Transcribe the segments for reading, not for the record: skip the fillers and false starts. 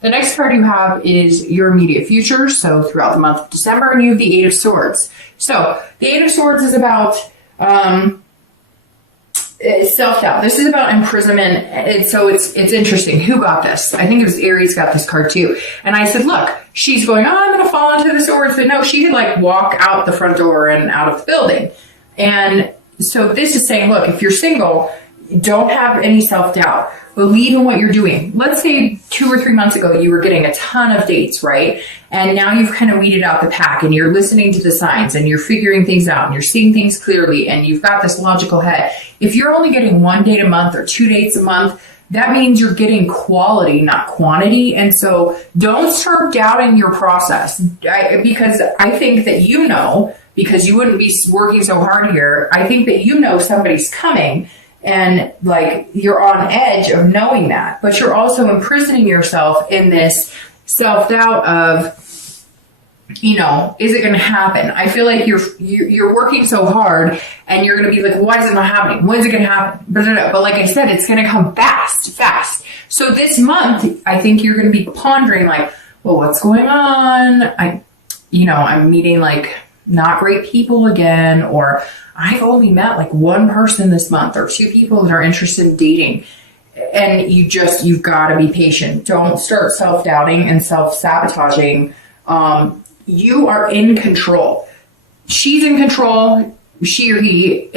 The next card you have is your immediate future. So throughout the month of December, and you have the Eight of Swords. So the Eight of Swords is about self-doubt. This is about imprisonment. So it's interesting. Who got this? I think it was Aries got this card too. And I said, look, she's going, oh, I'm going to fall into the swords. But no, she could like walk out the front door and out of the building. And so this is saying, look, if you're single, don't have any self-doubt. Believe in what you're doing. Let's say 2 or 3 months ago, you were getting a ton of dates, right? And now you've kind of weeded out the pack and you're listening to the signs and you're figuring things out and you're seeing things clearly and you've got this logical head. If you're only getting 1 date a month or 2 dates a month, that means you're getting quality, not quantity. And so don't start doubting your process because I think that because you wouldn't be working so hard here, I think that somebody's coming. And like you're on edge of knowing that, but you're also imprisoning yourself in this self-doubt of, is it going to happen? I feel like you're working so hard and you're going to be like, why is it not happening? When's it going to happen? But like I said, it's going to come fast. So this month, I think you're going to be pondering like, well, what's going on? I'm meeting like not great people again, or I've only met like 1 person this month or 2 people that are interested in dating. And you've got to be patient. Don't start self-doubting and self-sabotaging. You are in control. She's in control, she or he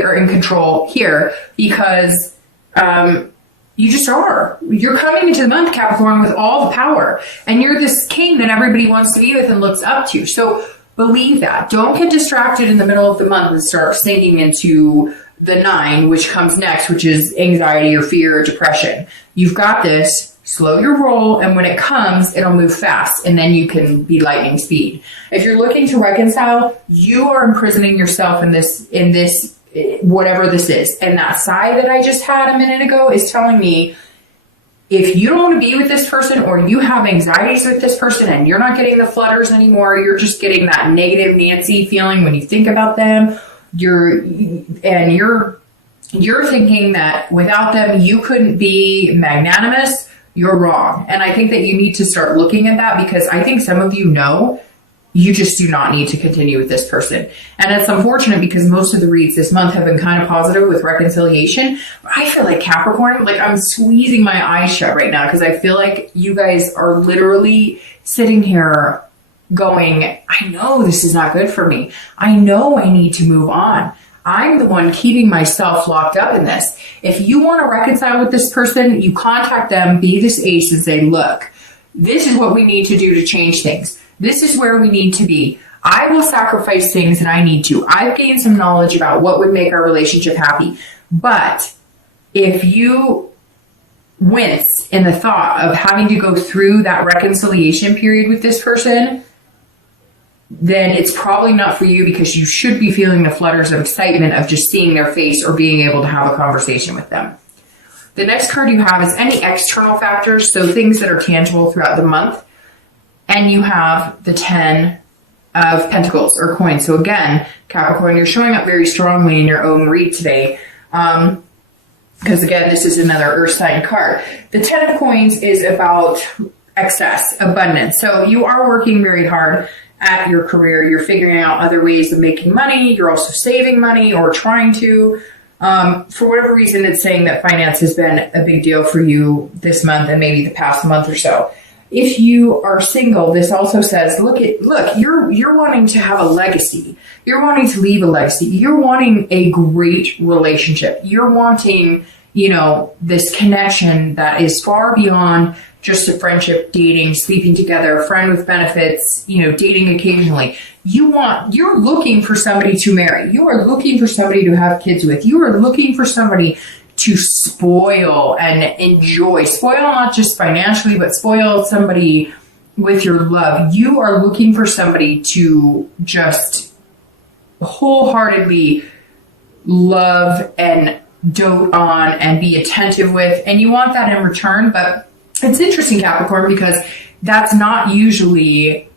are in control here because you just are. You're coming into the month, Capricorn, with all the power. And you're this king that everybody wants to be with and looks up to. So believe that. Don't get distracted in the middle of the month and start sinking into the 9, which comes next, which is anxiety or fear or depression. You've got this. Slow your roll, and when it comes, it'll move fast, and then you can be lightning speed. If you're looking to reconcile, you are imprisoning yourself in this whatever this is. And that sigh that I just had a minute ago is telling me, if you don't want to be with this person or you have anxieties with this person and you're not getting the flutters anymore, you're just getting that negative Nancy feeling when you think about them, you're thinking that without them, you couldn't be magnanimous, you're wrong. And I think that you need to start looking at that because I think some of you just do not need to continue with this person. And it's unfortunate because most of the reads this month have been kind of positive with reconciliation. But I feel like Capricorn, like I'm squeezing my eyes shut right now because I feel like you guys are literally sitting here going, I know this is not good for me. I know I need to move on. I'm the one keeping myself locked up in this. If you want to reconcile with this person, you contact them, be this ace and say, look, this is what we need to do to change things. This is where we need to be. I will sacrifice things that I need to. I've gained some knowledge about what would make our relationship happy. But if you wince in the thought of having to go through that reconciliation period with this person, then it's probably not for you because you should be feeling the flutters of excitement of just seeing their face or being able to have a conversation with them. The next card you have is any external factors, so things that are tangible throughout the month. And you have the 10 of Pentacles or coins. So again, Capricorn, you're showing up very strongly in your own read today. Because again, this is another earth sign card. The 10 of coins is about excess, abundance. So you are working very hard at your career. You're figuring out other ways of making money. You're also saving money or trying to. For whatever reason, it's saying that finance has been a big deal for you this month and maybe the past month or so. If you are single, this also says, look, you're wanting to have a legacy. You're wanting to leave a legacy. You're wanting a great relationship. You're wanting, this connection that is far beyond just a friendship, dating, sleeping together, a friend with benefits, dating occasionally. You're looking for somebody to marry. You are looking for somebody to have kids with. You are looking for somebody to spoil and enjoy. Spoil not just financially, but spoil somebody with your love. You are looking for somebody to just wholeheartedly love and dote on and be attentive with. And you want that in return. But it's interesting, Capricorn, because that's not usually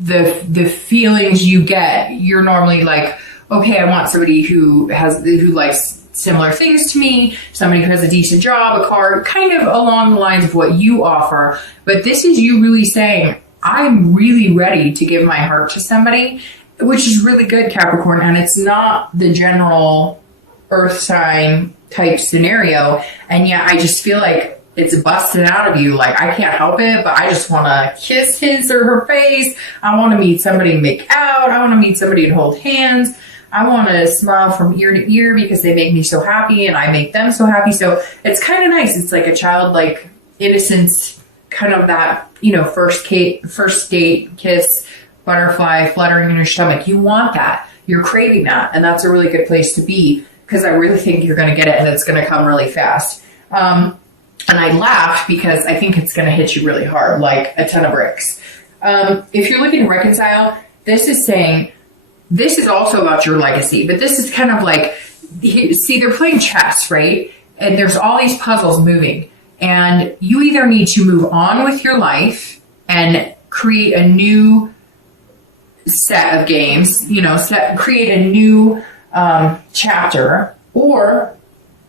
the feelings you get. You're normally like, okay, I want somebody who likes similar things to me, somebody who has a decent job, a car, kind of along the lines of what you offer. But this is you really saying, I'm really ready to give my heart to somebody, which is really good, Capricorn. And it's not the general earth sign type scenario. And yet I just feel like it's busted out of you. Like, I can't help it, but I just want to kiss his or her face. I want to meet somebody and make out. I want to meet somebody and hold hands. I want to smile from ear to ear because they make me so happy and I make them so happy. So it's kind of nice. It's like a childlike innocence, kind of that, you know, first date kiss, butterfly fluttering in your stomach. You want that. You're craving that. And that's a really good place to be, because I really think you're going to get it and it's going to come really fast. And I laughed because I think it's going to hit you really hard, like a ton of bricks. If you're looking to reconcile, this is saying, this is also about your legacy, but this is kind of like, see, they're playing chess, right? And there's all these puzzles moving, and you either need to move on with your life and create a new set of games, you know, create a new chapter, or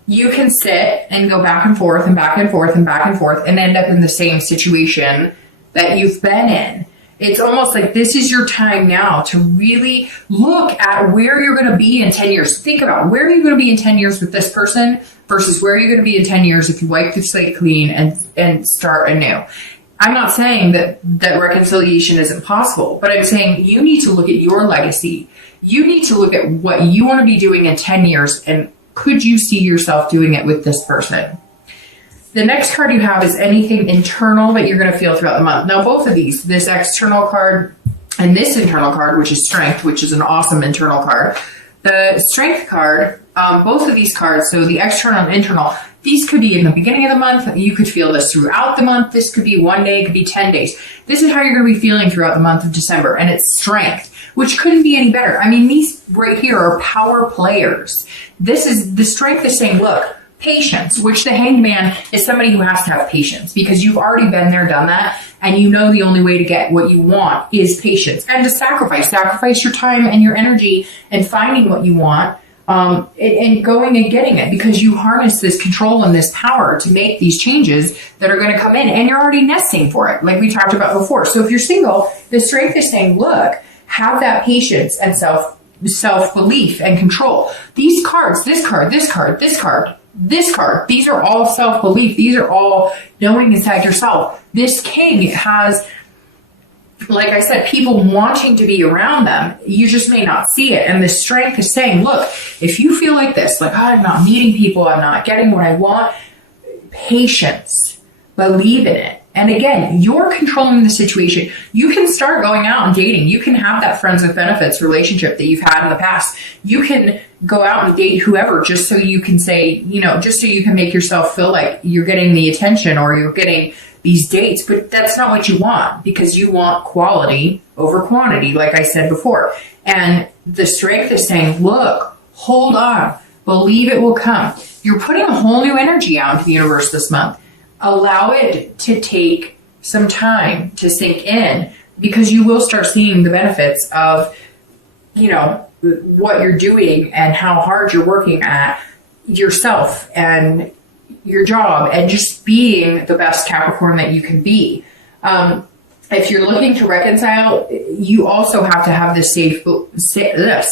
you can sit and go back and forth and back and forth and back and forth and end up in the same situation that you've been in. It's almost like this is your time now to really look at where you're going to be in 10 years. Think about, where are you going to be in 10 years with this person versus where are you going to be in 10 years if you wipe the slate clean and start anew. I'm not saying that reconciliation isn't possible, but I'm saying you need to look at your legacy. You need to look at what you want to be doing in 10 years, and could you see yourself doing it with this person? The next card you have is anything internal that you're going to feel throughout the month. Now, both of these, this external card and this internal card, which is strength, which is an awesome internal card. The strength card, both of these cards, so the external and internal, these could be in the beginning of the month. You could feel this throughout the month. This could be 1 day, it could be 10 days. This is how you're going to be feeling throughout the month of December, and it's strength, which couldn't be any better. I mean, these right here are power players. This is, the strength is saying, look, patience, which the Hanged Man is somebody who has to have patience, because you've already been there, done that, and you know the only way to get what you want is patience, and to sacrifice your time and your energy and finding what you want, and going and getting it, because you harness this control and this power to make these changes that are going to come in, and you're already nesting for it, like we talked about before. So if you're single, the strength is saying, look, have that patience and self-belief and control. These cards, this card, this card, this card, this card, these are all self-belief. These are all knowing inside yourself. This king has, like I said, people wanting to be around them. You just may not see it. And the strength is saying, look, if you feel like this, like, oh, I'm not meeting people, I'm not getting what I want, patience, believe in it. And again, you're controlling the situation. You can start going out and dating. You can have that friends with benefits relationship that you've had in the past. You can go out and date whoever, just so you can say, you know, just so you can make yourself feel like you're getting the attention or you're getting these dates. But that's not what you want, because you want quality over quantity, like I said before. And the strength is saying, look, hold on, believe it will come. You're putting a whole new energy out into the universe this month. Allow it to take some time to sink in, because you will start seeing the benefits of, you know, what you're doing and how hard you're working at yourself and your job and just being the best Capricorn that you can be. If you're looking to reconcile, you also have to have this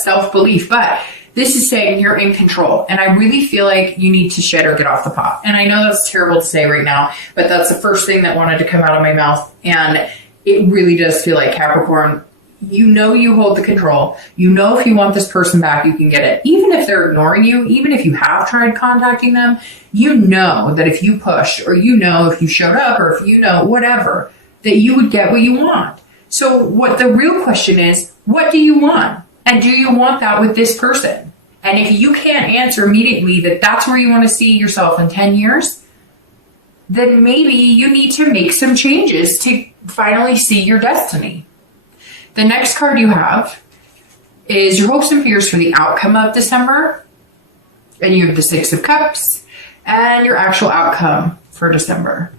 self-belief, but this is saying you're in control. And I really feel like you need to shed or get off the pot. And I know that's terrible to say right now, but that's the first thing that wanted to come out of my mouth. And it really does feel like, Capricorn, you know you hold the control. You know if you want this person back, you can get it. Even if they're ignoring you, even if you have tried contacting them, you know that if you pushed, or you know if you showed up, or if you know whatever, that you would get what you want. So what the real question is, what do you want? And do you want that with this person? And if you can't answer immediately that that's where you want to see yourself in 10 years, then maybe you need to make some changes to finally see your destiny. The next card you have is your hopes and fears for the outcome of December. And you have the Six of Cups and your actual outcome for December.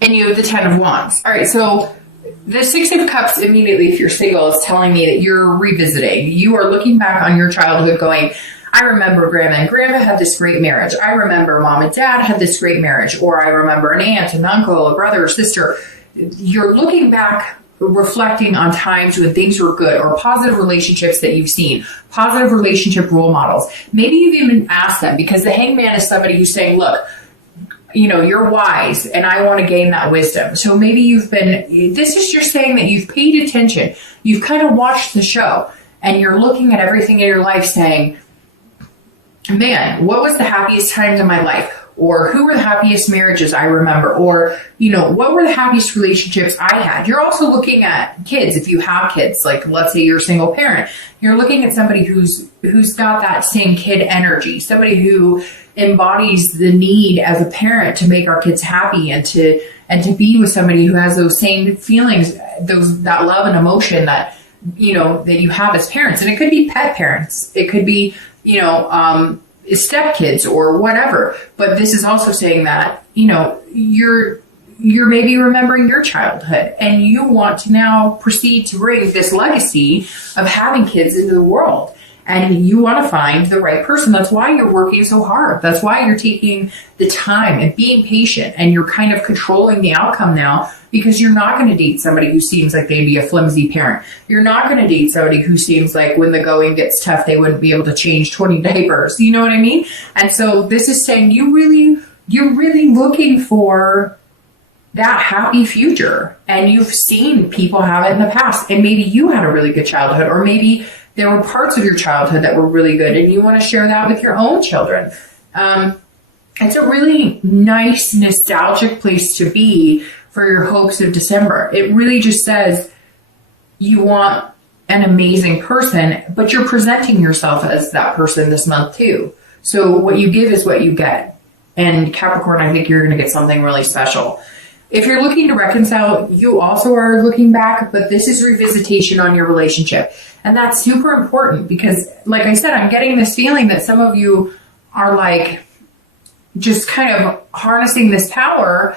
And you have the Ten of Wands. All right, so the Six of Cups immediately, if you're single, is telling me that you're revisiting. You are looking back on your childhood going, I remember grandma and grandpa had this great marriage. I remember mom and dad had this great marriage. Or I remember an aunt, an uncle, a brother or sister. You're looking back, reflecting on times when things were good, or positive relationships that you've seen, positive relationship role models. Maybe you've even asked them, because the hangman is somebody who's saying, look, you're wise and I want to gain that wisdom. So maybe this is just saying that you've paid attention. You've kind of watched the show and you're looking at everything in your life saying, man, what was the happiest times in my life? Or who were the happiest marriages I remember? Or, what were the happiest relationships I had? You're also looking at kids. If you have kids, like let's say you're a single parent, you're looking at somebody who's got that same kid energy, somebody who embodies the need as a parent to make our kids happy and to be with somebody who has those same feelings, that love and emotion that, that you have as parents. And it could be pet parents. It could be, stepkids or whatever. But this is also saying that, you're maybe remembering your childhood and you want to now proceed to bring this legacy of having kids into the world. And you want to find the right person. That's why you're working so hard. That's why you're taking the time and being patient, and you're kind of controlling the outcome now, because you're not going to date somebody who seems like they'd be a flimsy parent. You're not going to date somebody who seems like when the going gets tough, they wouldn't be able to change 20 diapers. You know what I mean? And so this is saying you're really looking for that happy future, and you've seen people have it in the past, and maybe you had a really good childhood, or maybe there were parts of your childhood that were really good and you want to share that with your own children. It's a really nice, nostalgic place to be for your hopes of December. It really just says you want an amazing person, but you're presenting yourself as that person this month too. So what you give is what you get. And Capricorn, I think you're going to get something really special. If you're looking to reconcile, you also are looking back, but this is revisitation on your relationship. And that's super important because, like I said, I'm getting this feeling that some of you are like just kind of harnessing this power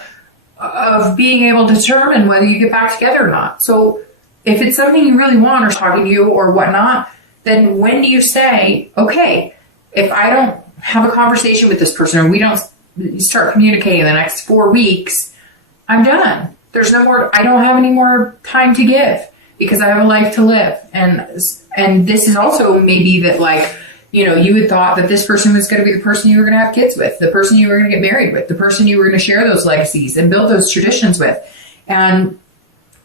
of being able to determine whether you get back together or not. So if it's something you really want or talking to you or whatnot, then when do you say, okay, if I don't have a conversation with this person or we don't start communicating in the next 4 weeks, I'm done. There's no more, I don't have any more time to give because I have a life to live. And this is also maybe that, like, you had thought that this person was going to be the person you were going to have kids with, the person you were going to get married with, the person you were going to share those legacies and build those traditions with. And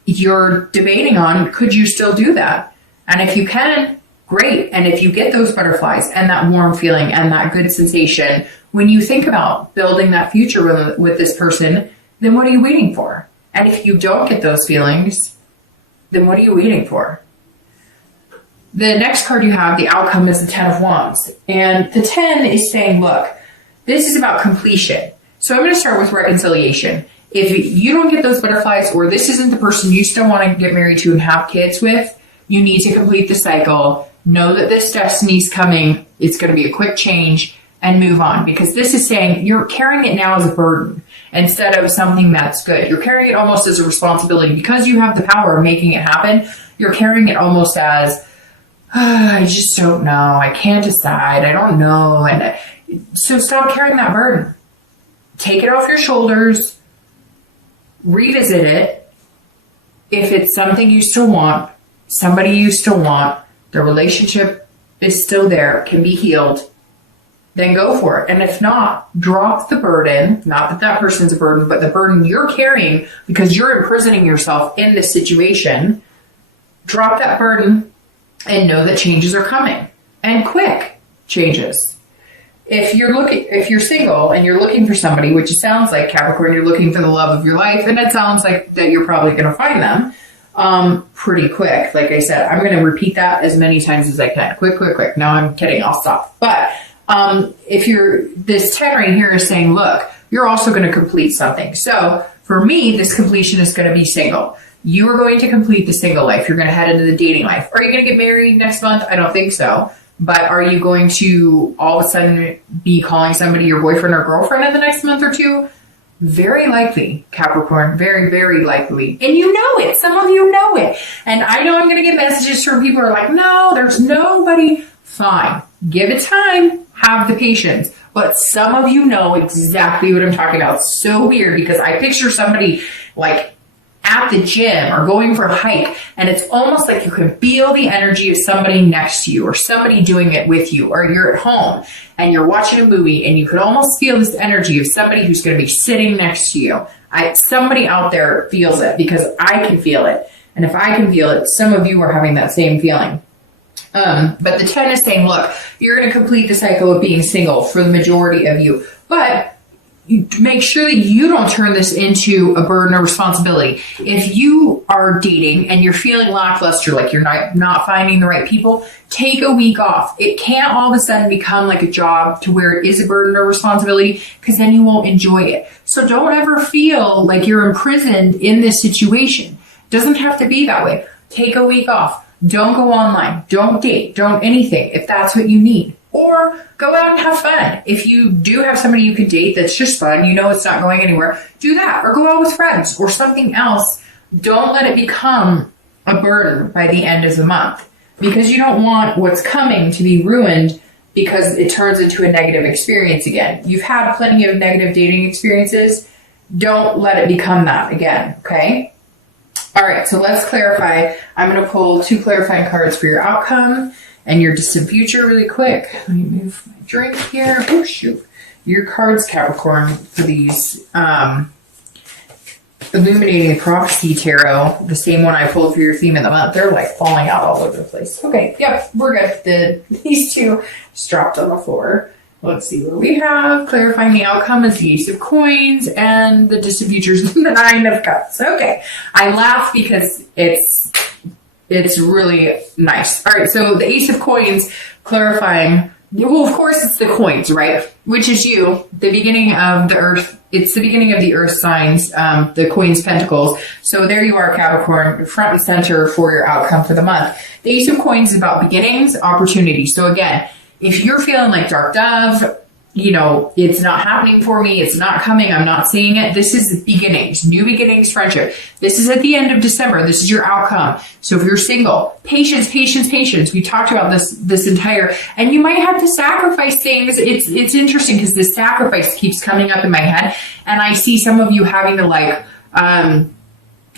you're debating on, could you still do that? And if you can, great. And if you get those butterflies and that warm feeling and that good sensation, when you think about building that future with this person, then what are you waiting for? And if you don't get those feelings, then what are you waiting for? The next card you have, the outcome, is the 10 of Wands. And the 10 is saying, look, this is about completion. So I'm going to start with reconciliation. If you don't get those butterflies, or this isn't the person you still want to get married to and have kids with, you need to complete the cycle. Know that this destiny's coming. It's going to be a quick change and move on. Because this is saying you're carrying it now as a burden instead of something that's good. You're carrying it almost as a responsibility. Because you have the power of making it happen, you're carrying it almost as, I just don't know. I can't decide. I don't know. And so stop carrying that burden. Take it off your shoulders. Revisit it. If it's something you still want, somebody you still want, the relationship is still there, can be healed, then go for it. And if not, drop the burden. Not that that person's a burden, but the burden you're carrying because you're imprisoning yourself in this situation. Drop that burden and know that changes are coming, and quick changes. If you're single and you're looking for somebody, which it sounds like, Capricorn, you're looking for the love of your life, and it sounds like that you're probably going to find them pretty quick. Like I said, I'm going to repeat that as many times as I can. Quick, quick, quick. No, I'm kidding. I'll stop. But this 10 right here is saying, look, you're also going to complete something. So for me, this completion is going to be single. You are going to complete the single life. You're going to head into the dating life. Are you going to get married next month? I don't think so. But are you going to all of a sudden be calling somebody your boyfriend or girlfriend in the next month or two? Very likely, Capricorn. Very, very likely. And you know it. Some of you know it. And I know I'm going to get messages from people who are like, no, there's nobody. Fine. Give it time, have the patience. But some of you know exactly what I'm talking about. It's so weird because I picture somebody like at the gym or going for a hike, and it's almost like you can feel the energy of somebody next to you or somebody doing it with you, or you're at home and you're watching a movie and you could almost feel this energy of somebody who's going to be sitting next to you. Somebody out there feels it because I can feel it. And if I can feel it, some of you are having that same feeling. But the 10 is saying, look, you're going to complete the cycle of being single for the majority of you, but you make sure that you don't turn this into a burden or responsibility. If you are dating and you're feeling lackluster, like you're not finding the right people, take a week off. It can't all of a sudden become like a job to where it is a burden or responsibility, because then you won't enjoy it. So don't ever feel like you're imprisoned in this situation. It doesn't have to be that way. Take a week off. Don't go online. Don't date. Don't anything if that's what you need. Or go out and have fun. If you do have somebody you can date that's just fun, you know it's not going anywhere, do that. Or go out with friends or something else. Don't let it become a burden by the end of the month, because you don't want what's coming to be ruined because it turns into a negative experience again. You've had plenty of negative dating experiences. Don't let it become that again, okay? All right, so let's clarify. I'm going to pull 2 clarifying cards for your outcome and your distant future really quick. Let me move my drink here. Oh, shoot. Your cards, Capricorn, for these Illuminating Prophecy Tarot, the same one I pulled for your theme of the month, they're like falling out all over the place. Okay, yep, we're good. These 2 just dropped on the floor. Let's see what we have. Clarifying the outcome is the Ace of Coins, and the distant future is the 9 of Cups. Okay, I laugh because it's really nice. All right, so the Ace of Coins clarifying, well, of course it's the coins, right? Which is you, the beginning of the earth. It's the beginning of the earth signs, the Queen's Pentacles. So there you are, Capricorn, front and center for your outcome for the month. The Ace of Coins is about beginnings, opportunity. So again, if you're feeling like Dark Dove, you know, it's not happening for me, it's not coming, I'm not seeing it. This is beginnings, new beginnings, friendship. This is at the end of December. This is your outcome. So if you're single, patience, patience, patience. We talked about this entire, and you might have to sacrifice things. It's interesting because this sacrifice keeps coming up in my head, and I see some of you having to like,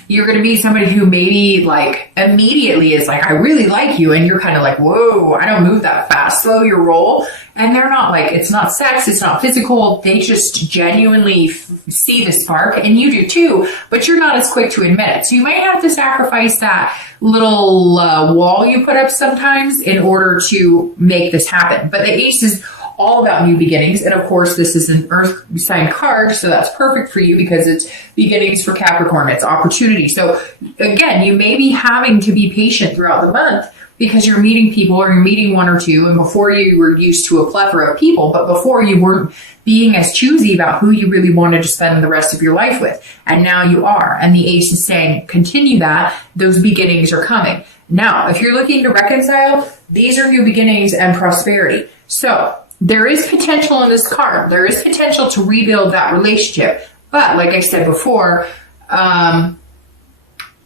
you're going to be somebody who maybe like immediately is like, I really like you. And you're kind of like, whoa, I don't move that fast. Slow your roll. And they're not like, it's not sex. It's not physical. They just genuinely see the spark, and you do too, but you're not as quick to admit it. So you might have to sacrifice that little wall you put up sometimes in order to make this happen. But the Ace is all about new beginnings. And of course, this is an earth sign card, so that's perfect for you because it's beginnings for Capricorn. It's opportunity. So again, you may be having to be patient throughout the month because you're meeting people, or you're meeting 1 or 2. And before, you were used to a plethora of people, but before you weren't being as choosy about who you really wanted to spend the rest of your life with. And now you are. And the Ace is saying, continue that. Those beginnings are coming. Now, if you're looking to reconcile, these are new beginnings and prosperity. So there is potential in this card. There is potential to rebuild that relationship. But like I said before,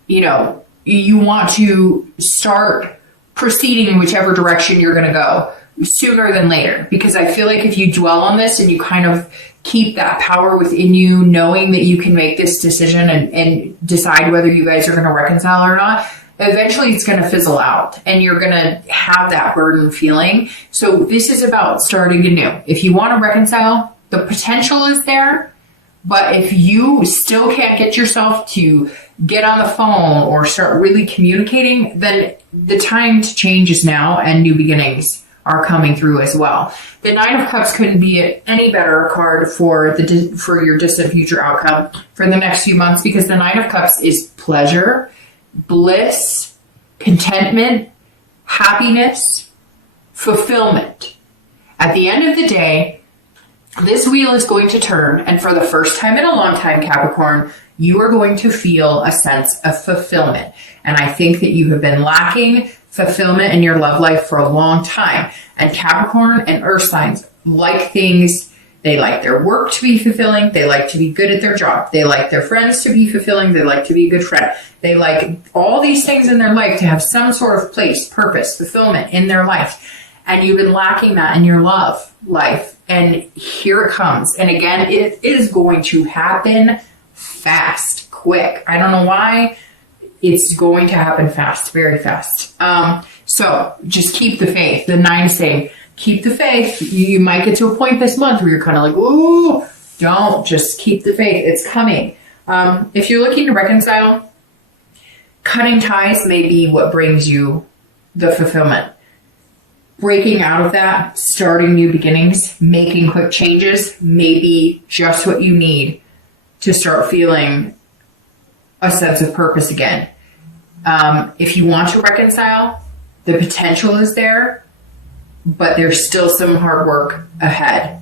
you know, you want to start proceeding in whichever direction you're going to go sooner than later. Because I feel like if you dwell on this and you kind of keep that power within you, knowing that you can make this decision and decide whether you guys are going to reconcile or not, eventually it's going to fizzle out and you're going to have that burden feeling. So this is about starting anew. If you want to reconcile, the potential is there. But if you still can't get yourself to get on the phone or start really communicating, then the time to change is now, and new beginnings are coming through as well. The 9 of Cups couldn't be any better card for your distant future outcome for the next few months, because the 9 of Cups is pleasure, bliss, contentment, happiness, fulfillment. At the end of the day, this wheel is going to turn, and for the first time in a long time, Capricorn, you are going to feel a sense of fulfillment. And I think that you have been lacking fulfillment in your love life for a long time. And Capricorn and Earth signs like things. They like their work to be fulfilling. They like to be good at their job. They like their friends to be fulfilling. They like to be a good friend. They like all these things in their life to have some sort of place, purpose, fulfillment in their life. and you've been lacking that in your love life. And here it comes. And again, it is going to happen fast, quick. I don't know why. It's going to happen fast, very fast. So just keep the faith. The 9 saying, keep the faith. You might get to a point this month where you're kind of like, ooh, don't, just keep the faith. It's coming. If you're looking to reconcile, cutting ties may be what brings you the fulfillment. Breaking out of that, starting new beginnings, making quick changes may be just what you need to start feeling a sense of purpose again. If you want to reconcile, the potential is there, but there's still some hard work ahead.